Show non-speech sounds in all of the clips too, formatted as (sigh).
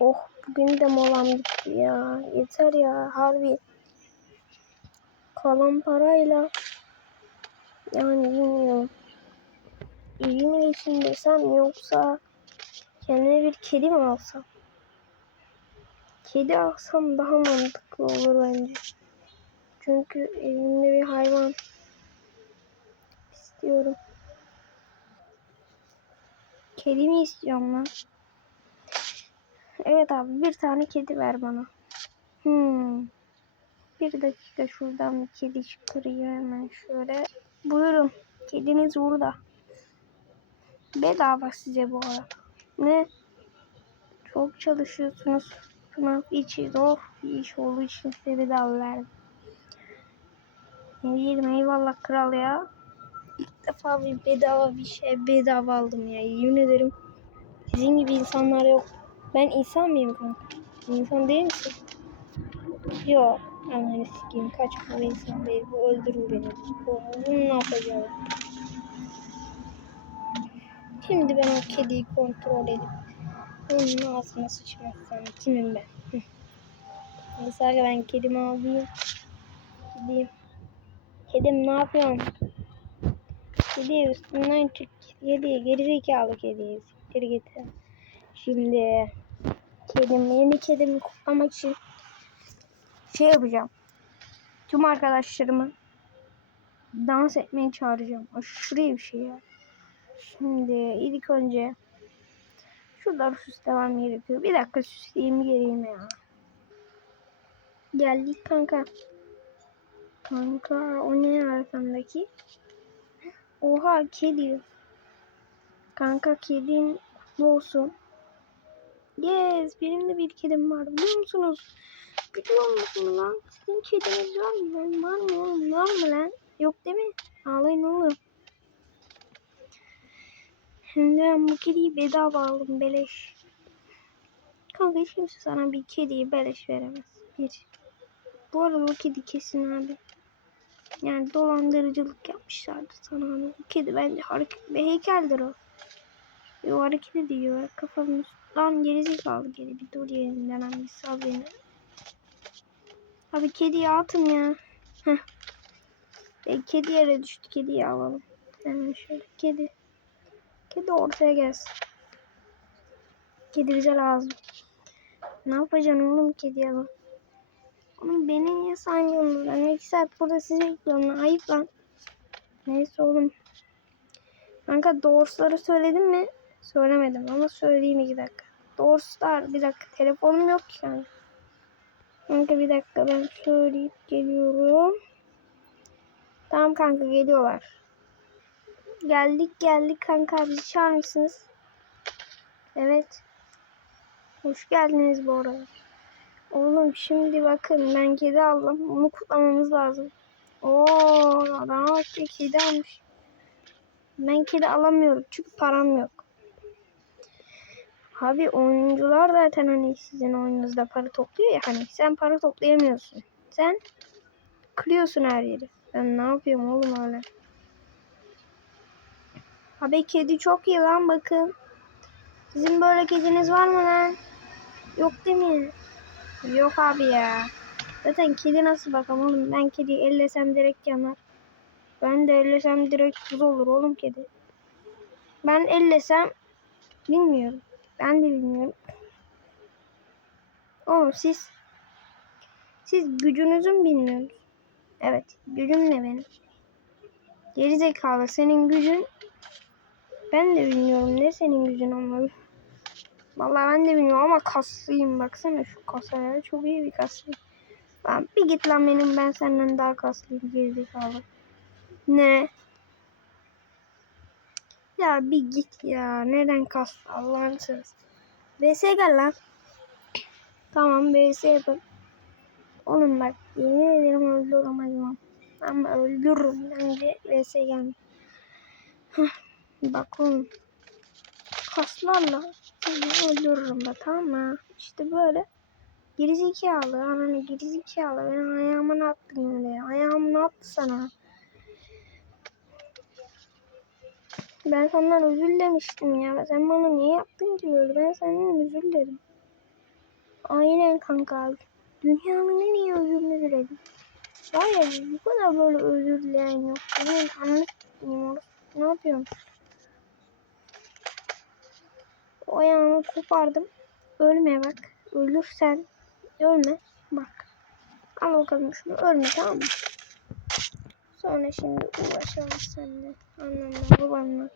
Oh bugün de molam bitti ya. Yeter ya harbi. Kalan parayla yani bilmiyorum. İyi mi geçindirsem yoksa kendime bir kedi mi alsam? Kedi alsam daha mantıklı olur bence. Çünkü evimde bir hayvan istiyorum. Kedi mi istiyorum lan? Evet abi bir tane kedi ver bana. Hmm. Bir dakika şuradan bir kedi çıkarıyor hemen şöyle. Buyurun. Kediniz burada. Bedava size bu arada. Ne? Çok çalışıyorsunuz. Sınav için bir iş olduğu için size bedava verdim. Ne diyelim eyvallah kral ya. İlk defa bir bedava bir şey bedava aldım ya. Yemin ederim. Sizin gibi insanlar yok. Ben insan mıyım kanka? İnsan değil misin? Yok. Ananı sikeyim. Kaç bu insan değil. Bu öldürür beni. Bu, bunu ne yapacağım? Şimdi ben o kediyi kontrol edip onun ağzına sıçmazsam kimim ben? Mesela ben kedimi alayım. Gideyim. Kedim ne yapıyorsun? Kedi üstünden çık. Kedi gerizekalı kedi. Siktir git. Şimdi kedim yeni kedimi kutlamak için şey yapacağım. Tüm arkadaşlarımı dans etmeye çağıracağım. Aşırı bir şey ya. Şimdi ilk önce şuraları süslemem gerekiyor. Bir dakika süsleyeyim geleyim ya. Geldik kanka. Kanka o ne arkamdaki? Oha kedi. Kanka kedin olsun. Yes benim de bir kedim var biliyor musunuz? Biliyor musunuz lan? Sizin kediniz var mı lan? Var mı oğlum? Var mı lan? Yok değil mi? Ağlayın oğlum. Şimdi ben bu kediyi bedava aldım beleş. Kanka hiç kimse sana bir kediyi beleş veremez. Bir. Bu arada bu kedi kesin abi. Yani dolandırıcılık yapmışlardı sana. Bu kedi bence hareket bir heykeldir o. Yo hareket ediyor. Kafamın üstünden gerizekalı geri bir dur yerinden bir sal beni. Abi kediyi atın ya. Heh. E, kedi yere düştü. Kediyi alalım. Hemen şöyle kedi. Kedi ortaya gelsin. Kedi bize lazım. Ne yapacaksın oğlum kedi ya? Oğlum beni niye saymıyorsunuz? Ben iki saat burada sizi bekliyorum. Ayıp lan. Neyse oğlum. Kanka doğruları söyledim mi? Söylemedim ama söyleyeyim iki dakika. Doğrusular bir dakika. Telefonum yok ki yani. Kanka bir dakika ben söyleyip geliyorum. Tamam kanka geliyorlar. Geldik geldik kanka bizi çağırmışsınız. Evet. Hoş geldiniz bu arada. Oğlum şimdi bakın ben kedi aldım. Bunu kutlamamız lazım. Oo ya, kedi almış. Ben kedi alamıyorum çünkü param yok. Abi oyuncular zaten hani sizin oyununuzda para topluyor ya hani sen para toplayamıyorsun. Sen kırıyorsun her yeri. Ben ne yapıyorum oğlum öyle. Abi kedi çok iyi lan bakın. Sizin böyle kediniz var mı lan? Yok değil mi? Yok abi ya. Zaten kedi nasıl bakalım oğlum. Ben kediyi ellesem direkt yanar. Ben de ellesem direkt buz olur oğlum kedi. Ben ellesem bilmiyorum. Ben de bilmiyorum. Oğlum siz siz gücünüzü mü bilmiyorsunuz? Evet. Gücüm ne benim? Geri zekalı senin gücün ben de bilmiyorum ne senin gücün ama Vallahi ben de bilmiyorum ama kaslıyım baksana şu kasaya çok iyi bir kaslıyım. Lan bir git lan benim ben senden daha kaslıyım gerizekalı. Ne? Ya bir git ya. Neden kaslı Allah'ın sırası. VS gel lan. Tamam VS yapın. Oğlum bak yemin ederim öldürürüm acımam. Ama öldürürüm bence VS gelme. bak oğlum. Kaslarla öldürürüm da tamam mı? İşte böyle. Gerizekalı ananı gerizekalı. Benim ayağıma ne yaptın öyle ya? Ayağım ne yaptı sana? Ben senden özür dilemiştim ya. Sen bana niye yaptın ki böyle? Ben senden özür dilerim. Aynen kanka. Dünyanın en iyi özürünü diledim. Var ya bu kadar böyle özür dileyen yok. Benim anlık Ne yapıyorum? O ayağını kopardım. Ölme bak. Ölürsen ölme. Bak. Al bakalım şunu. Ölme tamam mı? Sonra şimdi uğraşalım seninle. Annemle babanla.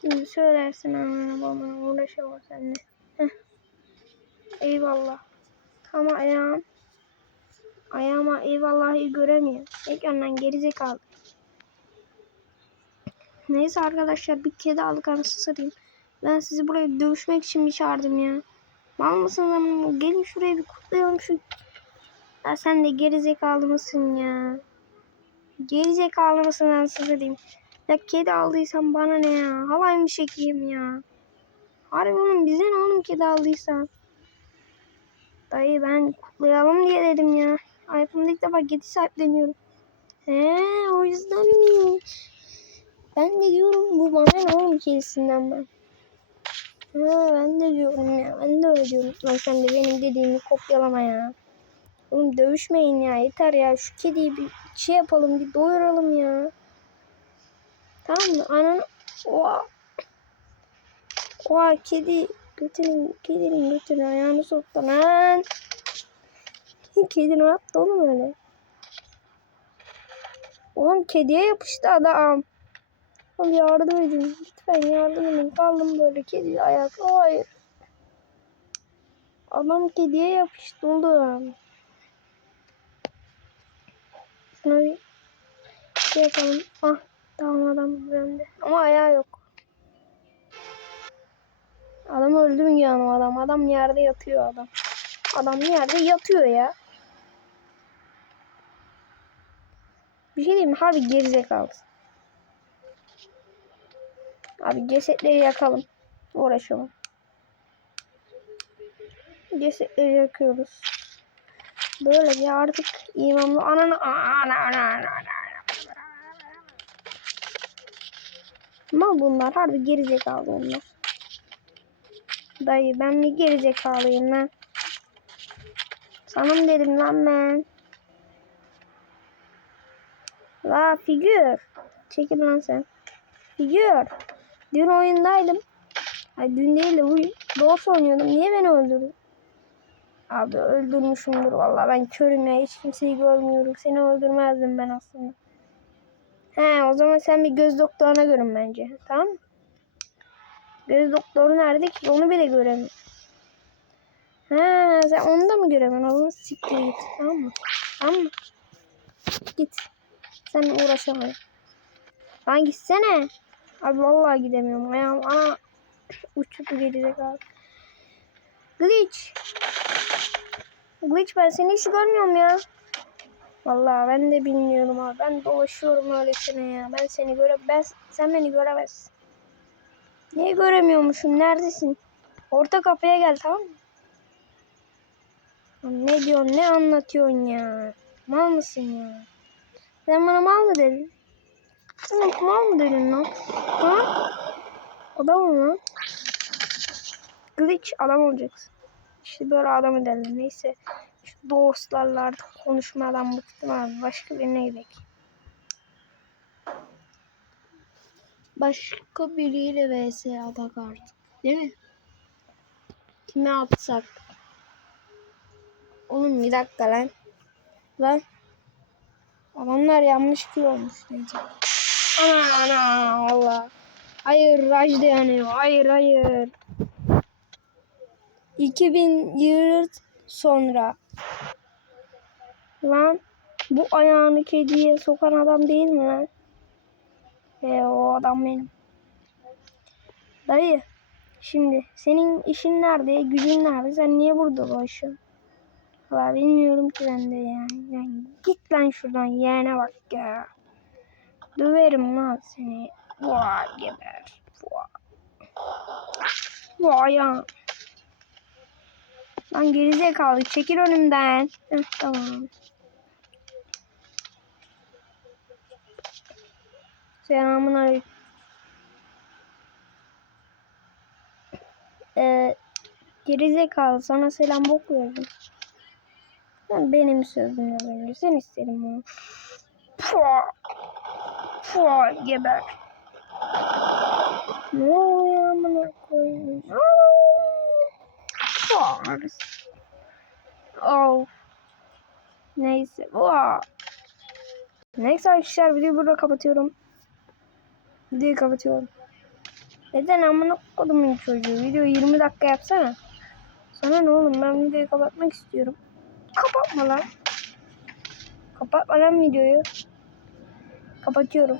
Şimdi söylersin annene babana uğraşamam seninle. Heh. Eyvallah. Ama ayağım. Ayağıma eyvallahı göremiyor. Ekrandan gerizekalı. Neyse arkadaşlar bir kedi aldık anasını satayım. Ben sizi buraya dövüşmek için mi çağırdım ya? Mal mısın? Gelin şuraya bir kutlayalım şu. Ya sen de gerizekalı mısın ya? Gerizekalı mısın anasını satayım? Ya kedi aldıysan bana ne ya? Halay mı çekeyim ya? Harbi oğlum bize ne oğlum kedi aldıysan? Dayı ben kutlayalım diye dedim ya. Hayatımda ilk defa kedi sahipleniyorum. He o yüzden mi? Ben de diyorum bu bana ne oğlum kedisinden ben. Ha, ben de diyorum ya. Ben de öyle diyorum. Lan sen de benim dediğimi kopyalama ya. Oğlum dövüşmeyin ya. Yeter ya. Şu kediyi bir şey yapalım. Bir doyuralım ya. Tamam mı? Ananı... Oha. Oha kedi. Götürün. Kedinin götürün. Ayağını soktu lan. (laughs) Kedi ne yaptı oğlum öyle? Oğlum kediye yapıştı adam. Oğlum yardım edin. Lütfen yardım edin. Kaldım böyle kedi ayak. Hayır. Adam kediye yapıştı oğlum. Şuna bir şey yapalım. Ah tamam adam bende. Ama ayağı yok. Adam öldü mü yani adam? Adam yerde yatıyor adam. Adam yerde yatıyor ya. Bir şey diyeyim mi? Harbi gerizekalı. Abi cesetleri yakalım. Uğraşalım. Cesetleri yakıyoruz. Böylece artık imamlı ananı ana ana ana Ama bunlar harbi gerizekalı onlar. Dayı ben mi gerizekalıyım lan? Sana mı dedim lan ben? La figür. Çekil lan sen. Figür. Dün oyundaydım. Ay dün değil de bugün Doğuş oynuyordum. Niye beni öldürdün? Abi öldürmüşümdür vallahi ben körüm ya hiç kimseyi görmüyorum. Seni öldürmezdim ben aslında. He o zaman sen bir göz doktoruna görün bence. Tamam? Göz doktoru nerede ki? Onu bile göremiyorum. Ha sen onu da mı göremiyorsun? Onu siktir git. Tamam mı? Tamam mı? Git. Sen uğraşamayın. Lan gitsene. Abi vallahi gidemiyorum. Ayağım ana uçup gelecek abi. Glitch. Glitch ben seni hiç görmüyorum ya. Vallahi ben de bilmiyorum abi. Ben dolaşıyorum öylesine ya. Ben seni göre ben sen beni göremezsin. Niye göremiyormuşum? Neredesin? Orta kapıya gel tamam mı? Ne diyorsun? Ne anlatıyorsun ya? Mal mısın ya? Sen bana mal mı dedin? Sen mal mı dedin lan? Ha? Adam mı lan? Glitch adam olacaksın. İşte böyle adam derler. Neyse. Şu dostlarla artık konuşmadan bıktım abi. Başka birine gidelim. Başka biriyle vs atak artık. Değil mi? Kime atsak? Oğlum bir dakika lan. Lan. Adamlar yanlış kill olmuş neyse. Ana ana Allah. Hayır Raj da yanıyor. Hayır hayır. 2000 yıl sonra. Lan bu ayağını kediye sokan adam değil mi? E o adam benim. Dayı şimdi senin işin nerede, gücün nerede? Sen niye burada dolaşıyorsun? Valla bilmiyorum ki ben de yani. yani. Git lan şuradan yeğene bak ya. Döverim lan seni. Vay geber. Vay. Vay ya. Lan gerizekalı çekil önümden. Heh, tamam. Selamun aleyküm. Ee, Gerizekalı sana selam bok verdim. Ben benim sözüm az. Sen isterim bunu. Pua. Pua geber. Ne oluyor amına koyayım? Pua. Oh. Neyse. Pua. Neyse arkadaşlar videoyu burada kapatıyorum. Videoyu kapatıyorum. Neden amına kodumun çocuğu? Video 20 dakika yapsana. Sana ne oğlum ben videoyu kapatmak istiyorum. Kapatma lan. Kapatma lan videoyu. Kapatıyorum.